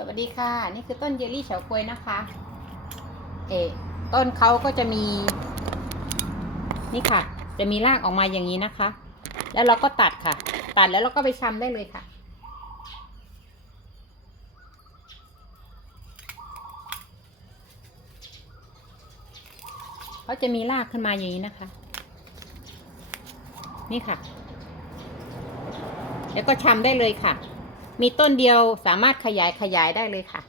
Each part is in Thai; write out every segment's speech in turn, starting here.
สวัสดีค่ะ นี่คือต้นเยลลี่เฉาก๊วยนะคะ เอต้นเขาก็จะมี นี่ค่ะ จะมีรากออกมาอย่างนี้นะคะ แล้วเราก็ตัดค่ะ ตัดแล้วเราก็ไปชำได้เลยค่ะ เขาจะมีรากขึ้นมาอย่างนี้นะคะ นี่ค่ะ แล้วก็ชำได้เลยค่ะ มีต้นเดียวสามารถขยายขยายได้เลยค่ะ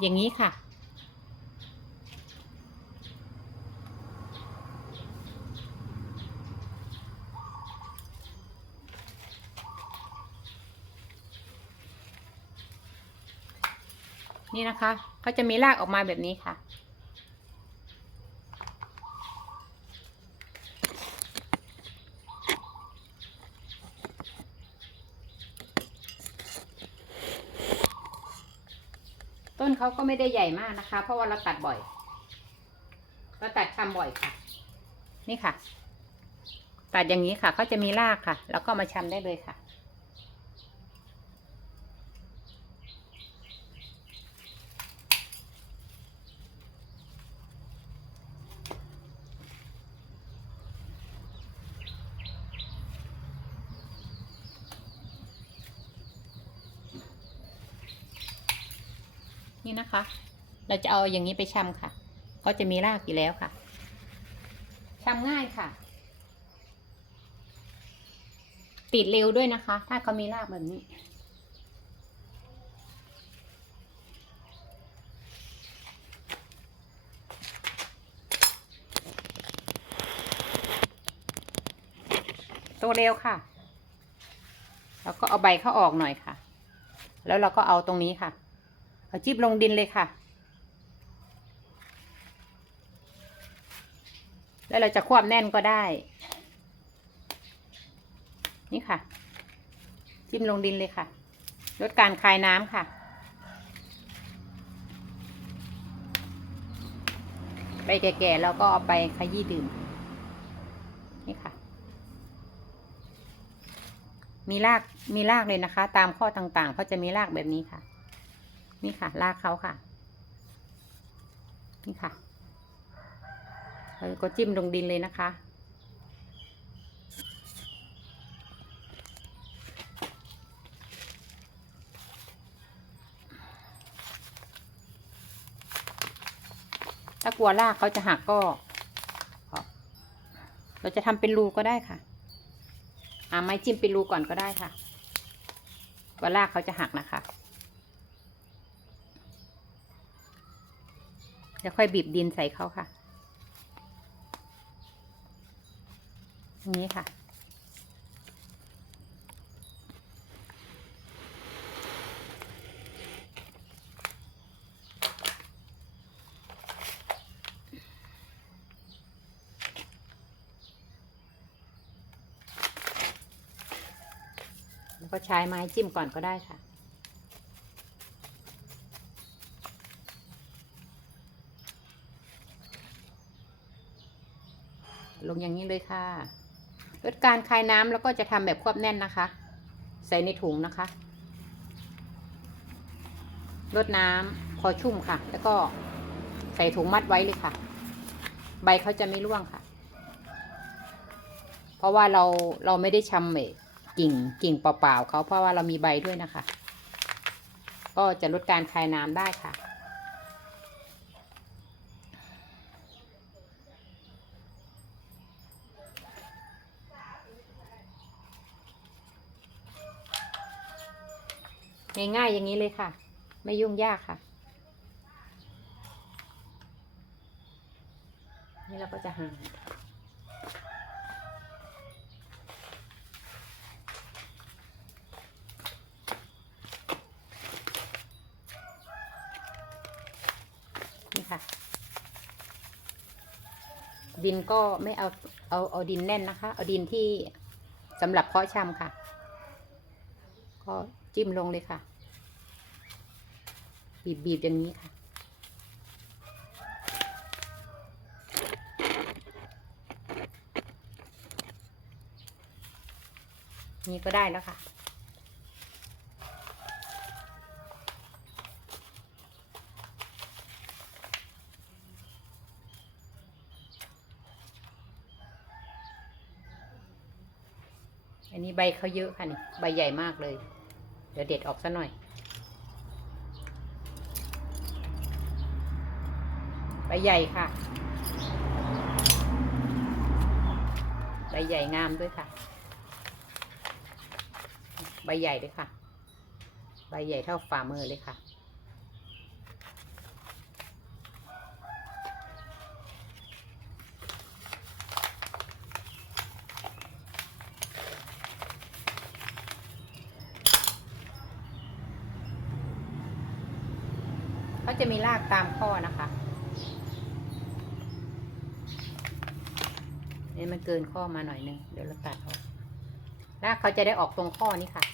อย่างนี้ค่ะ นี่นะคะเขาจะมีรากออกมาแบบนี้ค่ะ เขาก็ไม่ได้ใหญ่มากนะคะ เพราะว่าเราตัดบ่อย เราตัดชำบ่อยค่ะ นี่ค่ะ ตัดอย่างนี้ค่ะเขาจะมีรากค่ะ แล้วก็มาชำได้เลยค่ะ นี่นะคะ เราจะเอาอย่างนี้ไปชำค่ะเขาจะมีรากอยู่แล้วค่ะชำง่ายค่ะ ติดเร็วด้วยนะคะ ถ้าเขามีรากแบบนี้ตัวเร็วค่ะ แล้วก็เอาใบเขาออกหน่อยค่ะ แล้วเราก็เอาตรงนี้ค่ะ เอาจิบลงดินเลยค่ะ แล้วเราจะควบแน่นก็ได้ นี่ค่ะ จิ้มลงดินเลยค่ะ ลดการคายน้ำค่ะ ไปแก่ๆแล้วก็เอาไปขยี้ดื่ม นี่ค่ะ มีราก มีรากเลยนะคะ ตามข้อต่างๆ เขาจะมีรากแบบนี้ค่ะ นี่ค่ะ รากเขาค่ะ นี่ค่ะ ก็จิ้มลงดินเลยนะคะ ถ้ากลัวรากเขาจะหักก็ เราจะทำเป็นรูก็ได้ค่ะอาไม้จิ้มเป็นรูก่อนก็ได้ค่ะกว่ารากเขาจะหักนะคะเดี๋ยวค่อยบีบดินใส่เขาค่ะอย่าง นี้ค่ะ แล้วก็ใช้ไม้จิ้มก่อนก็ได้ค่ะลงอย่างนี้เลยค่ะ ลดการคายน้ำแล้วก็จะทำแบบควบแน่นนะคะ ใส่ในถุงนะคะลดน้ำพอชุ่มค่ะ แล้วก็ใส่ถุงมัดไว้เลยค่ะ ใบเขาจะไม่ร่วงค่ะ เพราะว่าเราเราไม่ได้ชำเอ่อกิ่งกิ่งเปล่าๆเขาเพราะว่าเรามีใบด้วยนะคะ ก็จะลดการคายน้ำได้ค่ะ ง่ายๆอย่างนี้เลยค่ะ ไม่ยุ่งยากค่ะ นี่เราก็จะหั่นนี่ค่ะ ดินก็ไม่เอาเอาเอาดินแน่นนะคะ เอาดินที่สำหรับเพาะชำค่ะ ก็ จิ้มลงเลยค่ะ บีบๆอย่างนี้ค่ะ นี่ก็ได้แล้วค่ะอันนี้ใบเขาเยอะค่ะนี่ใบใหญ่มากเลย เดี๋ยวเด็ดออกซะหน่อย ใบใหญ่ค่ะ ใบใหญ่งามด้วยค่ะ ใบใหญ่เลยค่ะ ใบใหญ่เท่าฝ่ามือเลยค่ะ เขาจะมีรากตามข้อนะคะ นี่มันเกินข้อมาหน่อยนึงเดี๋ยวเราตัดออกรากเขาจะได้ออกตรงข้อนี้ค่ะ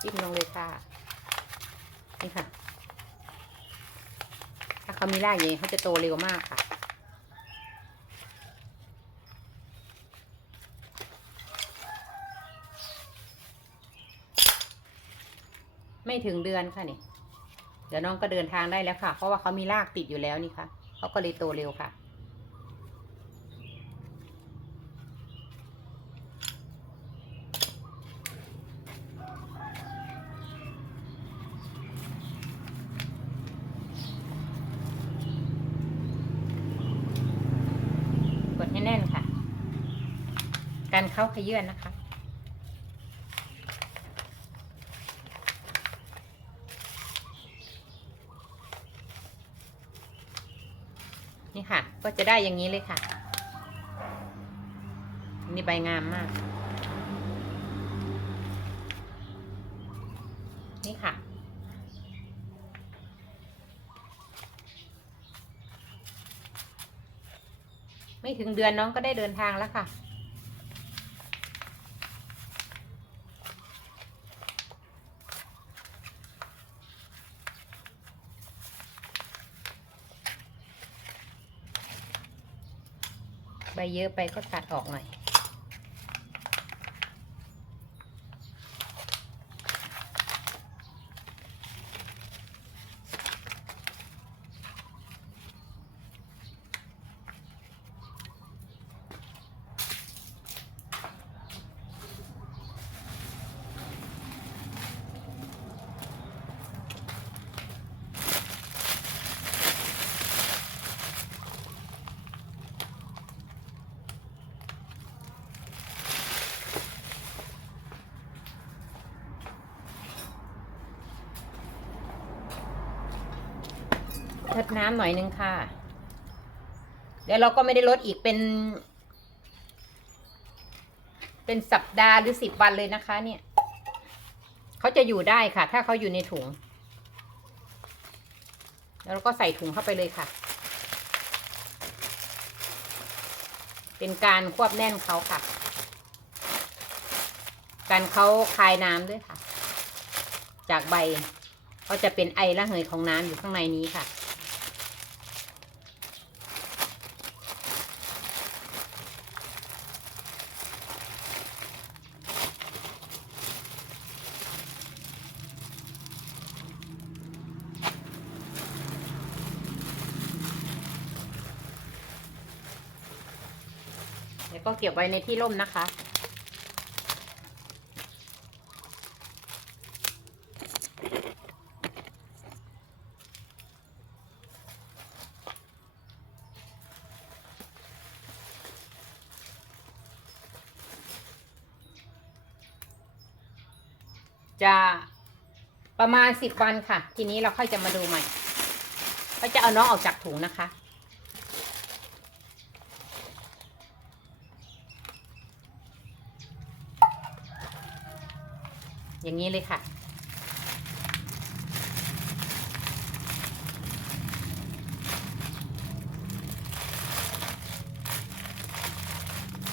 จิ้มลงเลยค่ะ นี่ค่ะ ถ้าเขามีรากอย่างนี้เขาจะโตเร็วมากค่ะไม่ถึงเดือนค่ะนี่ เดี๋ยวน้องก็เดินทางได้แล้วค่ะ เพราะว่าเขามีรากติดอยู่แล้วนี่ค่ะเขาก็เลยโตเร็วค่ะ กดให้แน่นค่ะการเข้าขยื่นนะคะ นี่ค่ะ ก็จะได้อย่างนี้เลยค่ะ นี่ใบงามมาก นี่ค่ะ ไม่ถึงเดือนน้องก็ได้เดินทางแล้วค่ะ ใบเยอะไปก็ตัดออกหน่อย ดน้ำหน่อยนึงค่ะ เดี๋ยวเราก็ไม่ได้ลดอีกเป็น เป็นสัปดาห์หรือสิบวันเลยนะคะ เนี่ยเขาจะอยู่ได้ค่ะ ถ้าเขาอยู่ในถุง แล้วเราก็ใส่ถุงเข้าไปเลยค่ะ เป็นการควบแน่นเขาค่ะ การเขาคายน้ำด้วยค่ะ จากใบก็จะเป็นไอระเหยของน้ำอยู่ข้างในนี้ค่ะ แล้วก็เก็บไว้ในที่ร่มนะคะ จะประมาณสิบวันค่ะ ทีนี้เราค่อยจะมาดูใหม่ก็จะเอาน้องออกจากถุงนะคะ อย่างนี้เลยค่ะ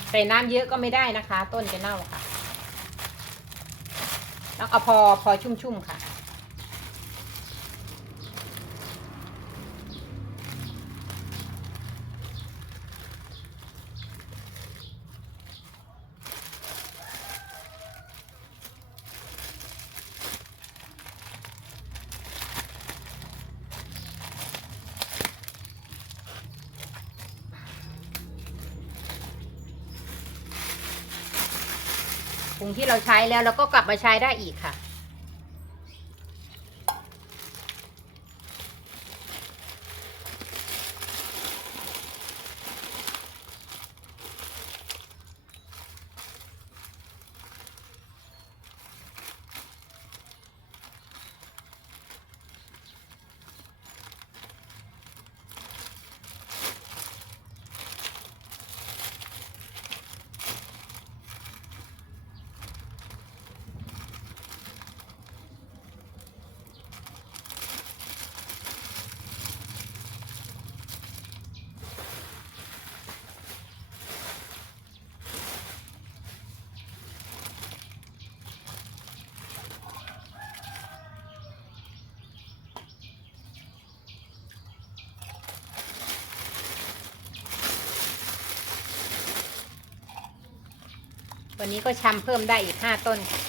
ใส่น้ำเยอะก็ไม่ได้นะคะ ต้นจะเน่าค่ะแล้วเอาพอพอชุ่มๆค่ะ ถุงที่เราใช้แล้วเราก็กลับมาใช้ได้อีกค่ะ วันนี้ก็ชำเพิ่มได้อีกห้าต้นค่ะ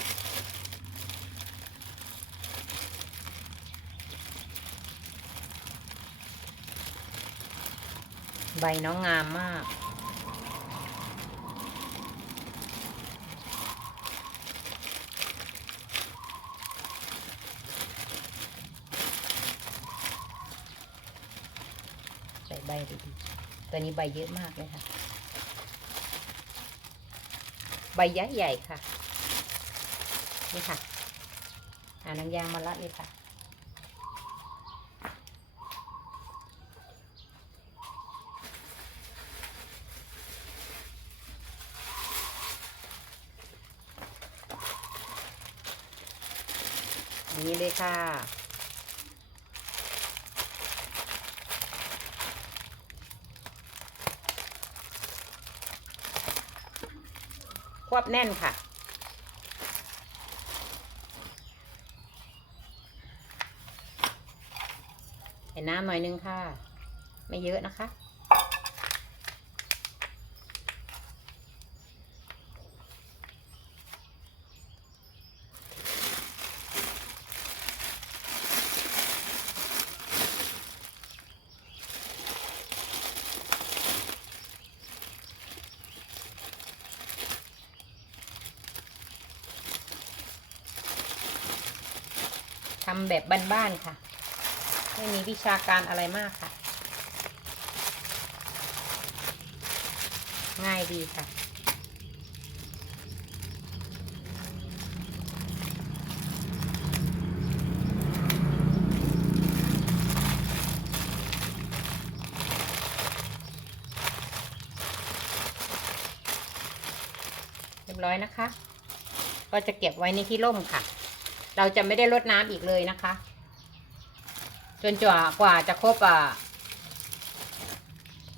ใบน้องงามมากใส่ใบดีๆตัวนี้ใบเยอะมากเลยค่ะ ใบใหญ่ใหญ่ค่ะ นี่ค่ะหาหนังยางมาละเลยค่ะ นี้เลยค่ะ วบแน่นค่ะเห็นน้ำหน่อยนึงค่ะ ไม่เยอะนะคะ ทำแบบบ้านๆค่ะ ไม่มีวิชาการอะไรมากค่ะ ง่ายดีค่ะ เรียบร้อยนะคะ ก็จะเก็บไว้ในที่ร่มค่ะ เราจะไม่ได้รดน้ำอีกเลยนะคะ จนจกว่าจะครบอะ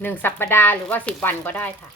หนึ่งสัปดาห์หรือว่าสิบวันก็ได้ค่ะ